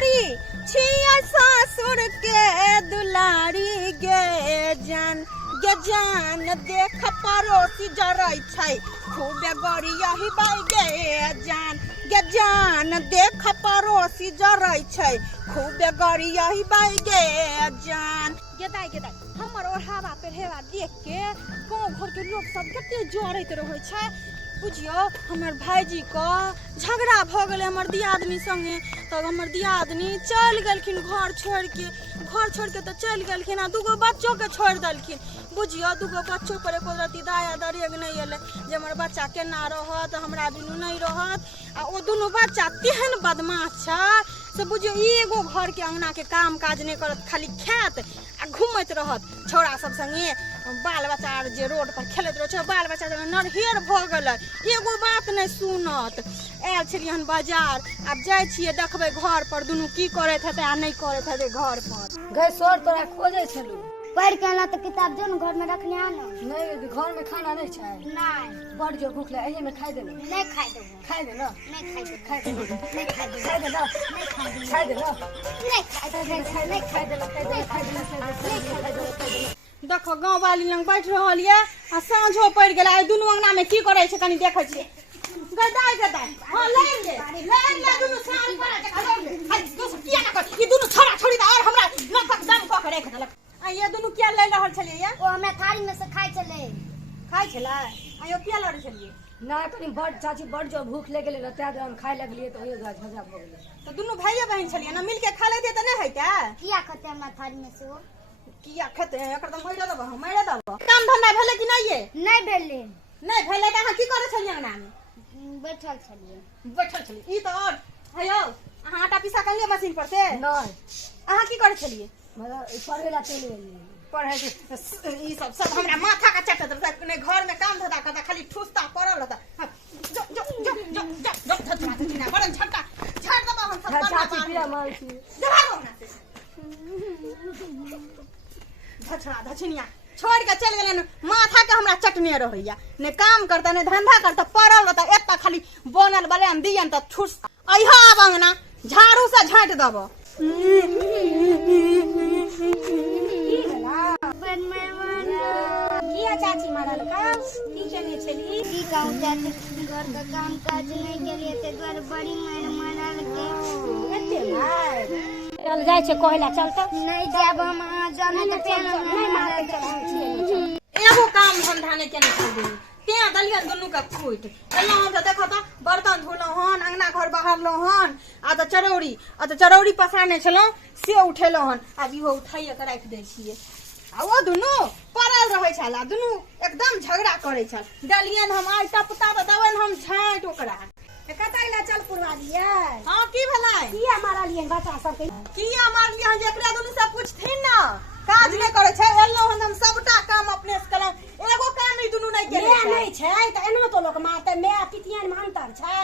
नारी छिया ससुर के दुलारी गे जान देख पड़ोसी जरै छै खूबे गरिया ही बाई गे जान देख पड़ोसी जरै छै खूबे गरिया ही बाई गे जान गेदाई हमर ओढ़ावा पेढ़ेवा देख के गाँव घर के लोग सब कते जरैत रहै छै बुझियो हमर भाईजी को झगड़ा भ गेलै हमर दियादनी संगे तब हमर दियादनी चल गेलखिन घर छोड़ के तो चल गेलखिन आ दूगो बच्चों के छोड़ देलखिन बुझियो दूगो बच्चों पर एको रति दाया दरेग नहीं एले जे हमर बच्चा केना रहत हमरा बिनु नहीं रहत आ ओ दुनु बच्चा तेहन बदमाश छै से बुझियो एगो घर के अंगना के काम काज नहीं करत खाली खात आ घूमत रहत छोरा सब संगे बाल बच्चा जे रोड पर खेलत रह छै बाल बच्चा नरहेर भ गेलै एगो बात नहीं सुनत आयल छलियै हन बाजार अब जाय छियै देखबै घर पर दुनु की करैत हेतै आ नहीं करैत हेतै घर पर गै सर तोरा खोजै छलू पढ़ के आना तो किताब जो घर में रखने आना नहीं घर में खाना नहीं छै नहीं बड़ जो भूख ले एही में खाई दे नहीं खाई दो खाई दे ना नहीं खाई दे नहीं खाई दो खाई दे ना नहीं खाई दो खाई दे ना नहीं खाई दो देखो गाँव वाली लंग बैठ रहल ये आ साँझो पड़ गेल आई दुनू अंगना में की करे छै कनी देखै छियै गदाई हां ले दुनू साल पर हाय किया ना कर ई दुनू छोरा छोरी त और हमरा नकक दम क के रख देलक आ ये दुनू किया ले रहल छलिए ये ओ हमरा थारी में से खाई चले आयो किया लड़ छलिए ना कनी बड़ चाची बड़ जो भूख ले गेले रहते हम खाए लगलिए तो ओही गाछ भजा भ गेले तो दुनू भाइये बहन छलिए ना मिल के खा लेते त नहीं हैता किया खाते हमरा थारी में से वो किया खेते हैं एकर त मरे दब काम धंधा भेले कि नहीं ये नहीं भेले नहीं भेले त अहाँ की करे छलिए अंगना में बैठल छलिए ई तो और हेयो अहाँ आटा पिसा कर लिए मशीन पर से नहीं अहाँ की करे छलिए मतलब पढ़ेला चले पढ़े ई सब हमरा माथा का चटत रहता ने घर में काम धंधा करता खाली ठूसता पड़ल रहता जो धतना बड़न झटका झट दबा हम सब चाची पीरा माल छी दबाओ ना धछनिया छोड़ के चल गेलन माथा के हमरा चटने रहैया ने काम करता ने धंधा करता पड़ल रहता एत खाली बनल बलेन दियन त ठूस अइहा अंगना झाड़ू से झाट दबो किया चाची मारल का की चले छली की कहू चाची घर का काम काज नहीं केलिए ते घर बड़ी मारल के एते मार चल जाय छै कहला चल त नहीं जाब हम जाने तो पेन नहीं मार के एगो काम धंधा नहीं केने छोड़ दी त्या दलियन दुनू का फूट एलो हम त देखो त बर्तन धोलो हन अंगना घर बहारलो हन आ त चरौड़ी पसारने छलो से उठेलो हन अब इहो उठाइए के राख दे छिए आ ओ दुनू पड़ल रहै छला दुनू एकदम झगड़ा करे छल दलियन हम आइ टपता त दवन हम झाट ओकरा कतैला चल पुरवा दिए हां की भलाई किया मारलियन बच्चा सब के किया मारलियन जे एकरा दुनू से पूछथिन न काज नहीं करे छै एलो हन हम सबटा काम अपने से कलम एगो काम ई दुनू नहीं केले मैं नहीं छै त एनो तो लोग मारते मैं पितियन में अंतर छै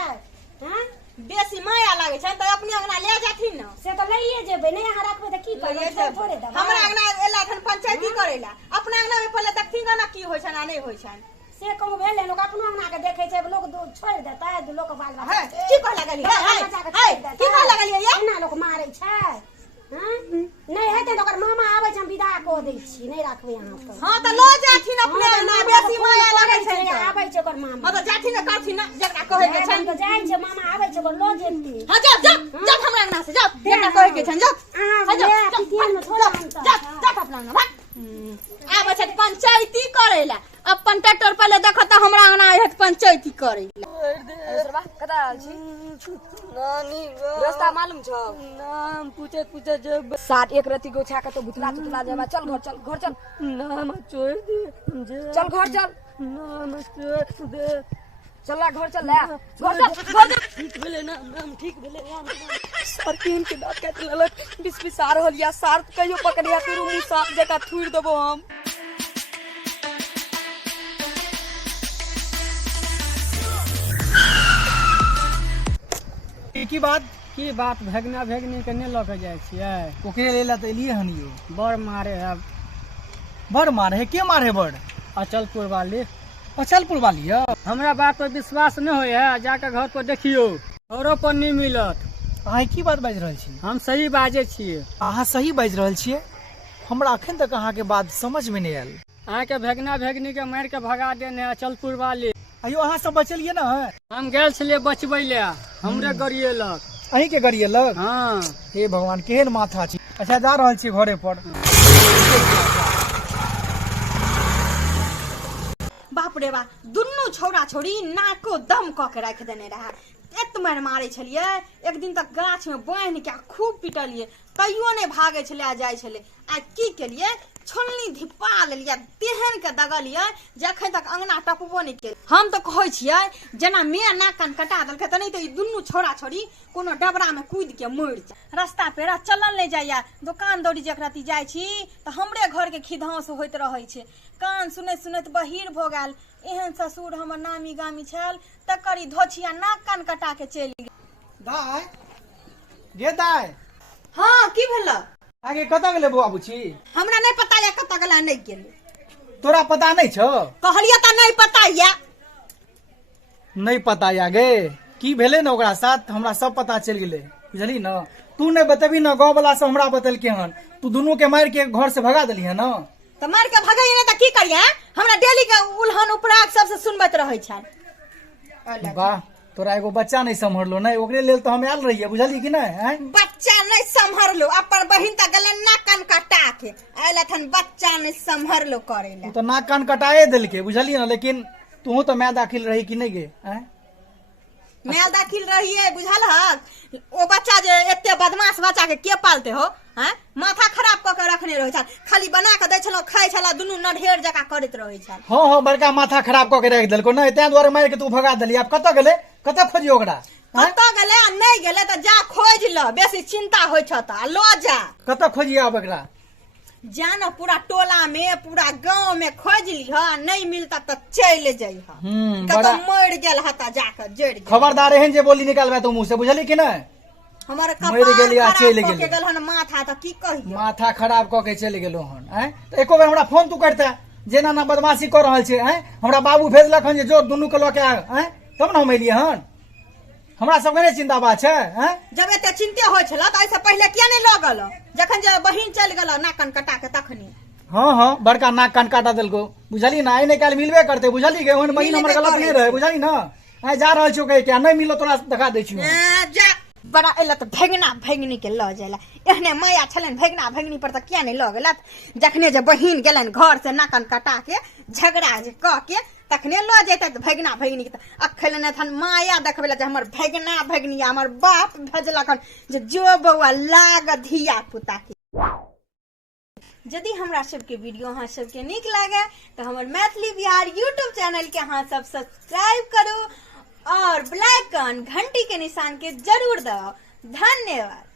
हां बेसी माया लागे छै त अपने अंगना ले जाथिन न से त लइए जेबे नहीं यहाँ रखबे त की करबे थोड़े दबा हमरा अंगना एला थन पंचायती करेला अपना अंगना में पहले देखथिन ना की होय छै ना नहीं होय छै से कहू भेले लोग अपनो अंगना के देखे छै लोग छोड़ देता है लोग बाल है की कह लगली है की कह लगली ये एना लोग मारै छै हां नहीं हेते त ओकर मामा आबै छै हम विदा को दै छी नहीं रखबे यहाँ पर हां त लो जाथिन अपने अंगना बेसी माया लागे छै आबै छै ओकर मामा त जाथिन करथिन ना जकरा कहे के छै त जाय छै मामा आबै छै ओकर लो जेती हां जा हमरा अंगना से जा जकरा कहे के छै जा अहाँ पितियन में थोड़ा अंतर जा अपना अंगना आबै छै पंचायती करेला अपन ट्रैक्टर पहले देखो त हमरा अंगना आय पंचायती करेला सरबा कदा आल छी नानी रास्ता मालूम छ नाम पूछे जब साथ एक रति गो छा के तो भुतला जेबा चल घर चल नाम छोड़ दे चल घर चल नाम छोड़ दे चला घर चल घर ठीक भेले ना नाम ठीक भेले सर केन के दांत काट लेलक 20 सार होलिया सार कहियो पकड़िया तेरू मुंह साफ जका थूर देबो हम की बात भगना भगनी के नहीं लके जाय छियै ओकरे लेला त एलिए हन यो बड़ मारे है बड़ मारे है के मारे बड़ अचलपुर वाली अचलपुर वाली है हमरा बात पर विश्वास नहीं होय है जाके घर पर देखियो घरों पर नहीं मिलत अहाँ की बात बाजि रहल छी? हम सही बाजे छियै। अहाँ सही बाजि रहल छियै? हमरा अखन तक अहाँके बात समझ में नहीं आयल। अहाँके भगना भगनी के मारि के भगा देने है चलपुर वाली। अयो अहाँ सब बचलिए ना? हम गेल छलियै बचबै ले, हमरे गरिएलक। अहीं के गरिएलक? हाँ। हे भगवान, केहन माथा छी। अच्छा, जा रहल छी घरे पर। बाप रे बा, दुनू छौड़ा छोड़ी नाको दम क के राख देने रहा। एत मार मारे छलिए, एक दिन तक गाछ में बांध के खूब पिटलिए, तैयो ने भागे छले आ जाय छले। आ की केलिए, छोलनी धिपा लेलिए, तेहन के दगलिए जखन तक अंगना टपबो नहीं के। हम तो कहै छियै जेना मैं नाक कान कटा देलकै त नहीं तो ई दुनू छौड़ा छोड़ी कोनो डबरा में कूद के मर जाय। रास्ता पेरा चलल नहीं जाइया, दुकान दौड़ी जकरा ती जाय छी त हमरे घर के खिधांस होइत रहै छै। कान सुनैत सुनैत बहिर भ गेल। एहन ससुर हमर नामी गामी छल, तकरी धोछिया नाक कान कटा के चलि गेल। दाय गे दाय, हाँ की भेल? आगे कतऽ गेले बौआ बुची? हमरा नहीं पता या कतऽ गेला नहीं गेले। तोरा पता नहीं छौ? कहलिए त नहीं पता या। नहीं पता या गे? की भेले न ओकरा साथ हमरा सब पता चल गेले, बुझली न? तू नहीं बतेबी न, गाँव वाला सब हमरा बतेलके हन। तू दोनों के मार के घर से भगा दिली है न? तो मार के भगाई नहीं त की करिए? हमरा डेली के उल्हन उपराग सबसे सुनबत रहै छै। वाह, तोरा एगो बच्चा नहीं संभरलो नहीं, ओकरे लेल तो हम आयल रहिए, बुझली कि नहीं? बच्चा नहीं संभरलो, अपन बहिन त गले नाक कान कटा के आइला थन, बच्चा नहीं संभरलो करेला। तू तो नाक कान कटाए दिलके, बुझली न? लेकिन तू तो मैं दाखिल रही कि नहीं गे? मैं दाखिल रहिए, बुझल हक? ओ बच्चा जे एते बदमाश बच्चा के पालते हो? हैं? माथा खराब क के रखने रहै छ, खाली बना के दै छलो, खाइ छला, दुनू नढेर जका करैत रहै छ। हाँ, बड़का माथा खराब क के रख देलको नहीं, तें द्वारे मार के तू भगा दिली। आब कतऽ गेले? कतऽ खोजी ओकरा? कतऽ गेले आ नहीं गेले त जा खोज ल, बेसी चिंता होइ छ त लो जा। कतऽ खोजी आब एकरा? जा न, पूरा टोला में पूरा गांव में खोज ली ह, नहीं मिलता त चल जाइ ह। बड़ा मर गेल हता जाकर जड़ गेल। खबरदार एहन जे बोली निकालबे तू मुंह से, बुझली कि नहीं? हमर मर गेली आ चल खराब क गेली। के गेल हन माथा, त की कही? माथा खराब क के चल गेलो हन। तो एको बेर हमरा फोन तू करते, जेना ना बदमाशी कर रहल छे। हमरा बाबू भेजलक हन जे जो दुनू के ल के आ, तब न हम एलिए हन। हमरा सबके नहीं चिंता बात है? जब एते चिंते होइ छल त ऐसे पहले किया नहीं लगल? जखन जे बहिन चल गेल नाकन कटा के तखनी। हाँ, बड़का नाक कान काटा दिलको, बुझली ना? नहीं काल मिलबे करते, बुझली गे? ओहन बहिन हमर गलत नहीं रहे, बुझली ना? जा रहल छियो कहे क्या नहीं मिलो तोरा दिखा दै छियो। जा बड़ा एला त भगना भगनी के ल जाला, एहने माया छलन भगना भगनी पर त किया नहीं ल गेलत? जखने जे बहिन गेलन घर से नाकन कटा के झगड़ा जे क के तखने ल जेतै त भगना भगनी के। अखल ने थन माया देखबेला जे हमर भगना भगनी हमर बाप भेजलक हन जे जो बौआ लाग धिया पुता के। यदि हमरा सबके वीडियो अहाँ सबके नीक लागे तो हमर मैथिली बिहार यूट्यूब चैनल के अहाँ सब सब्सक्राइब करू और बेल आइकन घंटी के निशान के जरूर दबाओ। धन्यवाद।